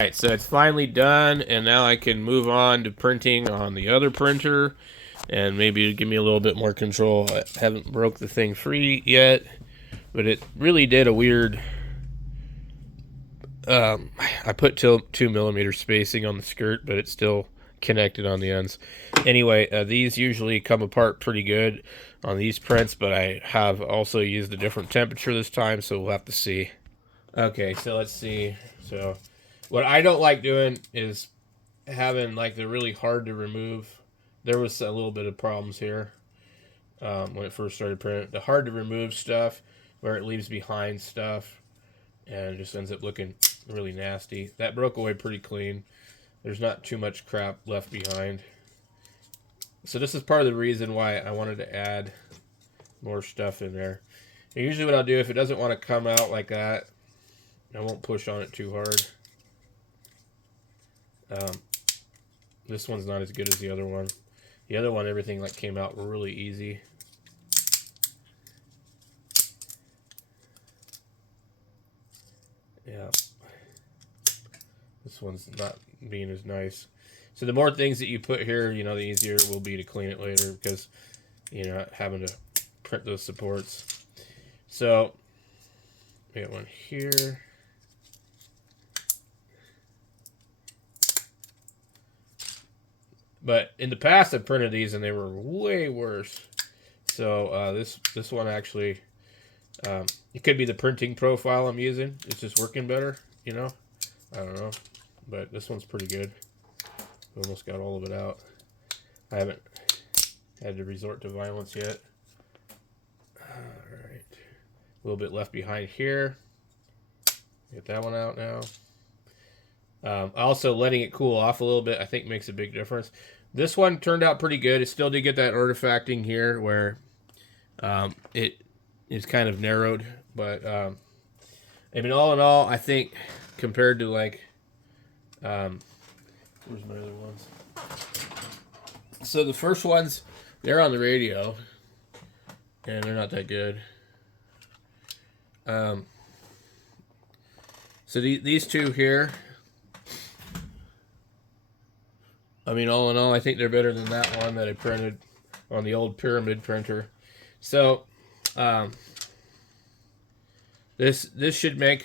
Alright, so it's finally done, and now I can move on to printing on the other printer, and maybe give me a little bit more control. I haven't broke the thing free yet, but it really did a weird... I put 2mm spacing on the skirt, but it's still connected on the ends. Anyway, these usually come apart pretty good on these prints, but I have also used a different temperature this time, so we'll have to see. Okay, so let's see. So what I don't like doing is having like they're really hard to remove. There was a little bit of problems here when it first started printing. The hard to remove stuff where it leaves behind stuff and it just ends up looking really nasty. That broke away pretty clean. There's not too much crap left behind. So this is part of the reason why I wanted to add more stuff in there. And usually what I'll do, if it doesn't want to come out like that, I won't push on it too hard. This one's not as good as the other one. The other one, everything like came out really easy. Yeah. This one's not being as nice. So the more things that you put here, you know, the easier it will be to clean it later because, you know, having to print those supports. So, we got one here. But in the past, I printed these and they were way worse. So this one actually, it could be the printing profile I'm using. It's just working better, you know. I don't know, but this one's pretty good. Almost got all of it out. I haven't had to resort to violence yet. All right, a little bit left behind here. Get that one out now. Also, letting it cool off a little bit, I think, makes a big difference. This one turned out pretty good. It still did get that artifacting here where it is kind of narrowed. But, I mean, all in all, I think compared to, like, where's my other ones? So the first ones, they're on the radio, and they're not that good. So these two here, I mean, all in all, I think they're better than that one that I printed on the old pyramid printer. So, this should make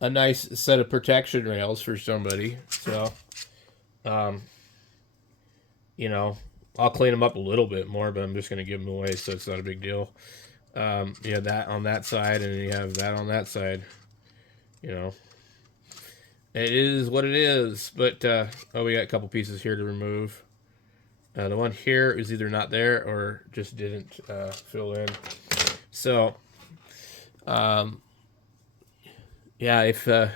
a nice set of protection rails for somebody. So, you know, I'll clean them up a little bit more, but I'm just going to give them away, so it's not a big deal. You have that on that side, and then you have that on that side. You know. It is what it is, but, oh, we got a couple pieces here to remove. The one here is either not there or just didn't fill in. So, yeah, if I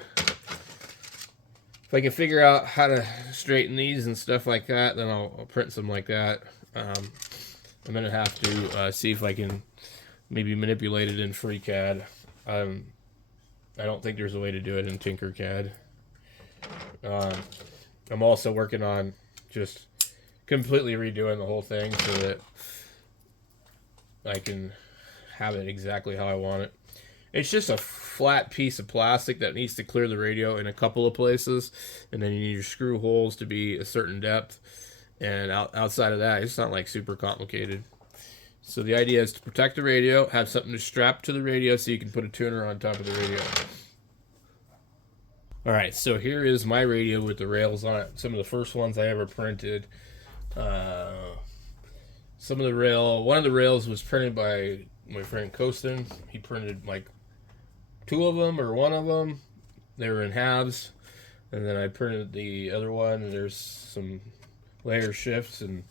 can figure out how to straighten these and stuff like that, then I'll print some like that. I'm going to have to see if I can maybe manipulate it in FreeCAD. I don't think there's a way to do it in tinkercad. I'm also working on just completely redoing the whole thing so that I can have it exactly how I want it. It's just a flat piece of plastic that needs to clear the radio in a couple of places, and then you need your screw holes to be a certain depth, and outside of that, it's not like super complicated. So the idea is to protect the radio, have something to strap to the radio so you can put a tuner on top of the radio. Alright, so here is my radio with the rails on it. Some of the first ones I ever printed. One of the rails was printed by my friend Kostin. He printed like 2 of them or 1 of them. They were in halves. And then I printed the other one, and there's some layer shifts and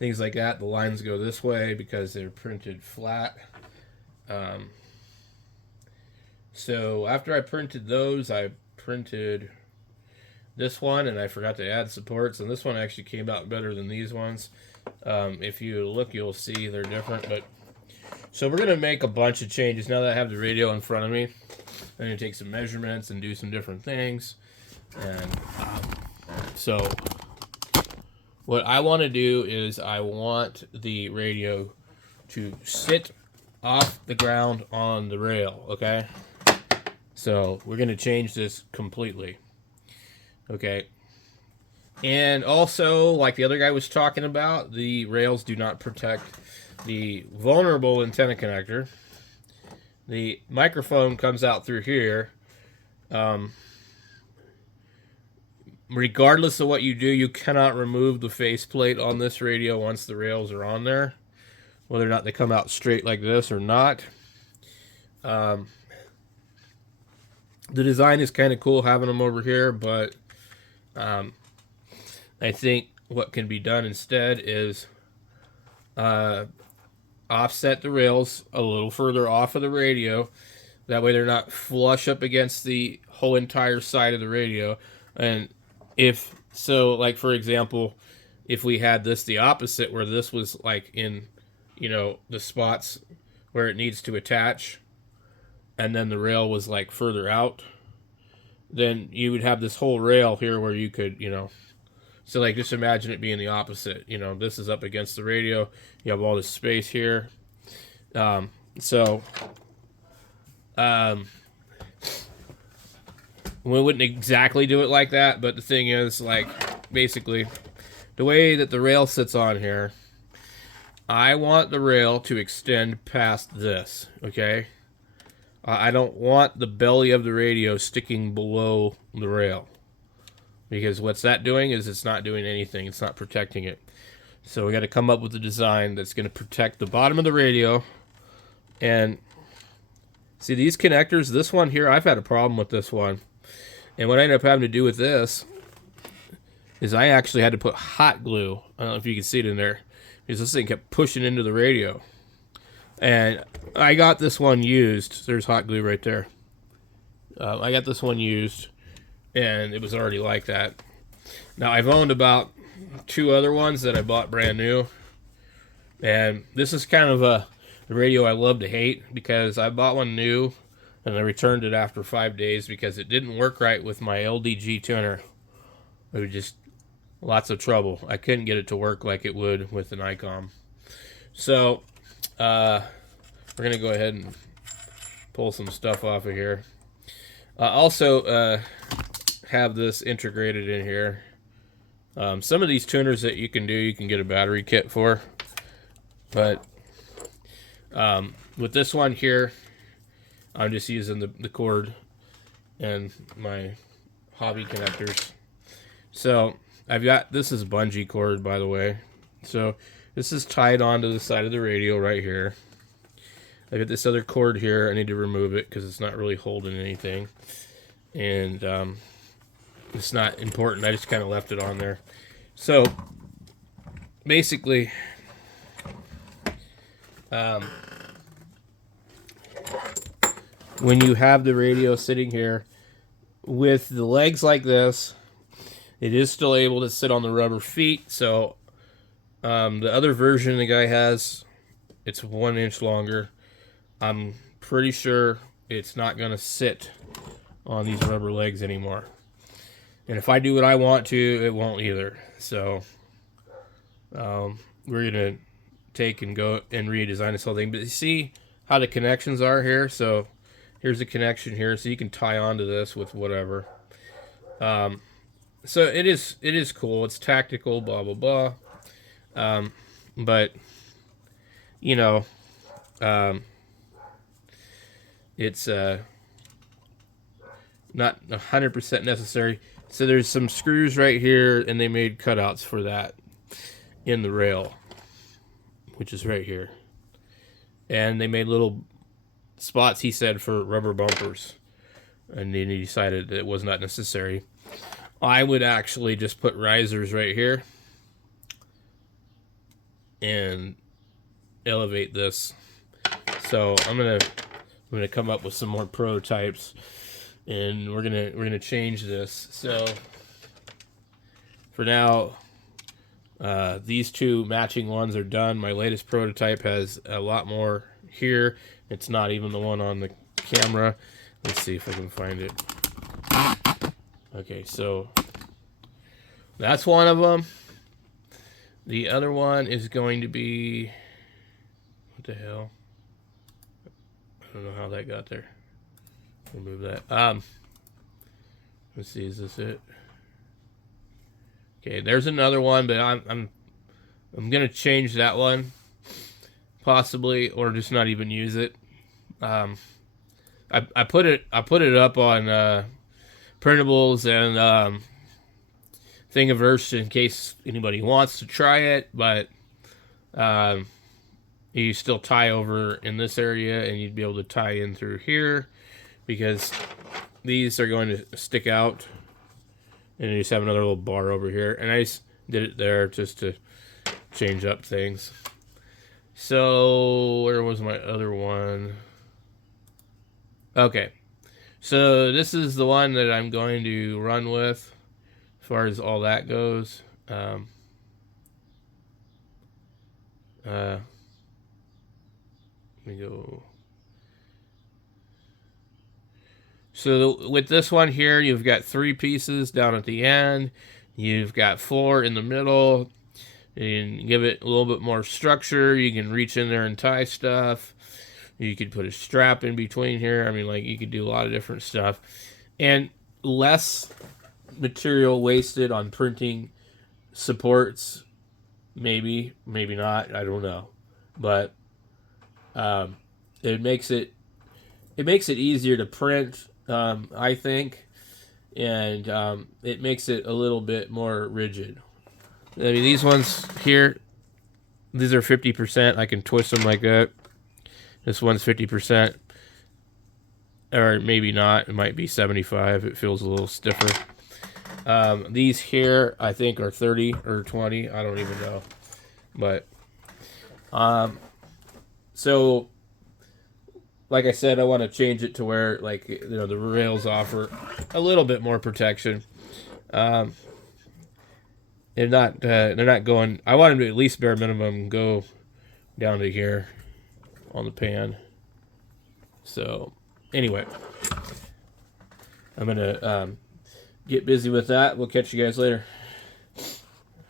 things like that. The lines go this way because they're printed flat. So after I printed those, I printed this one, and I forgot to add supports, and this one actually came out better than these ones. If you look, you'll see they're different. But so we're gonna make a bunch of changes now that I have the radio in front of me. I'm gonna take some measurements and do some different things. And so what I want to do is I want the radio to sit off the ground on the rail. Okay. So we're going to change this completely. Okay. And also, like the other guy was talking about, the rails do not protect the vulnerable antenna connector. The microphone comes out through here. Regardless of what you do, you cannot remove the faceplate on this radio once the rails are on there, whether or not they come out straight like this or not. The design is kind of cool having them over here, but I think what can be done instead is offset the rails a little further off of the radio. That way they're not flush up against the whole entire side of the radio. And if so, like for example, if we had this the opposite, where this was like in, the spots where it needs to attach, and then the rail was like further out, then you would have this whole rail here where you could, so like just imagine it being the opposite. This is up against the radio. You have all this space here. We wouldn't exactly do it like that, but the thing is, like, basically, the way that the rail sits on here, I want the rail to extend past this, okay? I don't want the belly of the radio sticking below the rail, because what's that doing is it's not doing anything. It's not protecting it. So we got to come up with a design that's going to protect the bottom of the radio. And see these connectors, this one here, I've had a problem with this one. And what I ended up having to do with this is I actually had to put hot glue. I don't know if you can see it in there, because this thing kept pushing into the radio. And I got this one used. There's hot glue right there. I got this one used, and it was already like that. Now, I've owned about 2 other ones that I bought brand new. And this is kind of a radio I love to hate, because I bought one new, and I returned it after 5 days because it didn't work right with my LDG tuner. It was just lots of trouble. I couldn't get it to work like it would with an ICOM. So, we're going to go ahead and pull some stuff off of here. Also, have this integrated in here. Some of these tuners that you can do, you can get a battery kit for. But with this one here, I'm just using the cord and my hobby connectors. So I've got, this is bungee cord, by the way. So this is tied onto the side of the radio right here. I got this other cord here. I need to remove it because it's not really holding anything. And it's not important. I just kind of left it on there. So basically, when you have the radio sitting here with the legs like this, it is still able to sit on the rubber feet. So the other version the guy has, it's 1 inch longer. I'm pretty sure it's not going to sit on these rubber legs anymore. And if I do what I want to, it won't either. So we're going to take and go and redesign this whole thing. But you see how the connections are here? So here's a connection here, so you can tie onto this with whatever. So it is cool. It's tactical, blah blah blah. But it's not 100% necessary. So there's some screws right here, and they made cutouts for that in the rail, which is right here. And they made little spots, he said, for rubber bumpers. And then he decided that it was not necessary. I would actually just put risers right here and elevate this. So I'm gonna come up with some more prototypes, and we're gonna change this. So for now, these 2 matching ones are done. My latest prototype has a lot more here. It's not even the one on the camera. Let's see if I can find it. Okay, so that's one of them. The other one is going to be, what the hell? I don't know how that got there. Remove that. Let's see, is this it? Okay, there's another one, but I'm gonna change that one possibly, or just not even use it. Um, I put it up on printables and Thingiverse in case anybody wants to try it, but um, you still tie over in this area, and you'd be able to tie in through here because these are going to stick out, and you just have another little bar over here, and I just did it there just to change up things. So where was my other one? Okay, so this is the one that I'm going to run with as far as all that goes. Let me go. So with this one here, you've got 3 pieces down at the end. You've got 4 in the middle. And give it a little bit more structure. You can reach in there and tie stuff. You could put a strap in between here. I mean, like, you could do a lot of different stuff. And less material wasted on printing supports. Maybe not. I don't know. But it makes it easier to print, I think. And it makes it a little bit more rigid. I mean, these ones here, these are 50%. I can twist them like that. This one's 50%. Or maybe not. It might be 75. It feels a little stiffer. These here, I think, are 30 or 20. I don't even know. But, so, like I said, I want to change it to where, like, you know, the rails offer a little bit more protection. They're not going. I want them to at least bare minimum go down to here on the pan. So anyway, I'm gonna get busy with that. We'll catch you guys later.